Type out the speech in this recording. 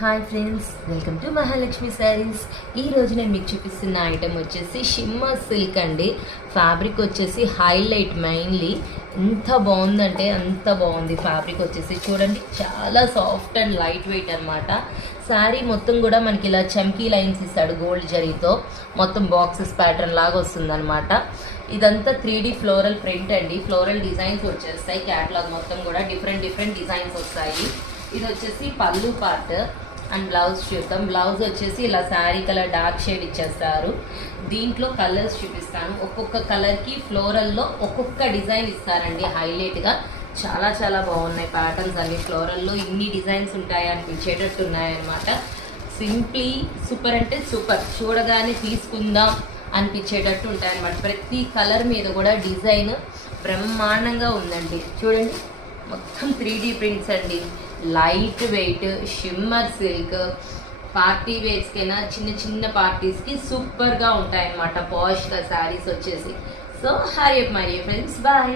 Hi friends, welcome to Mahalakshmi saris. ఈరోజు నేను మీకు చూపిస్తున్న ఐటెం వచ్చేసి షిమ్మర్ సిల్క్ అండి. ఫ్యాబ్రిక్ వచ్చేసి హైలైట్. మెయిన్లీ ఎంత బాగుందంటే అంత బాగుంది. ఫ్యాబ్రిక్ వచ్చేసి చూడండి, చాలా సాఫ్ట్ అండ్ లైట్ వెయిట్ అనమాట. శారీ మొత్తం కూడా మనకి ఇలా చమ్కీ లైన్స్ ఇస్తాడు గోల్డ్ జరీతో. మొత్తం బాక్సెస్ ప్యాటర్న్ లాగా వస్తుంది అనమాట. ఇదంతా 3D ఫ్లోరల్ ప్రింట్ అండి. ఫ్లోరల్ డిజైన్స్ వచ్చేస్తాయి. క్యాటలాగ్ మొత్తం కూడా డిఫరెంట్ డిజైన్స్ వస్తాయి. ఇది వచ్చేసి పళ్ళు పార్ట్ అండ్ బ్లౌజ్ చూద్దాం. బ్లౌజ్ వచ్చేసి ఇలా శారీ కలర్ డార్క్ షేడ్ ఇచ్చేస్తారు. దీంట్లో కలర్స్ చూపిస్తాను. ఒక్కొక్క కలర్కి ఫ్లోరల్లో ఒక్కొక్క డిజైన్ ఇస్తారండి హైలైట్గా. చాలా బాగున్నాయి ప్యాటర్న్స్ అన్ని. ఫ్లోరల్లో ఇన్ని డిజైన్స్ ఉంటాయి అనిపించేటట్టు ఉన్నాయన్నమాట. సింప్లీ సూపర్ అంటే సూపర్, చూడగానే తీసుకుందాం అనిపించేటట్టు ఉంటాయన్నమాట. ప్రతి కలర్ మీద కూడా డిజైన్ బ్రహ్మాండంగా ఉందండి. చూడండి, మొత్తం 3D ప్రింట్స్ అండి. Light weight shimmer silk. Party వేర్స్కైనా చిన్న పార్టీస్కి సూపర్గా ఉంటాయన్నమాట. పాష్గా శారీస్ వచ్చేసి. So hurry up my friends, bye.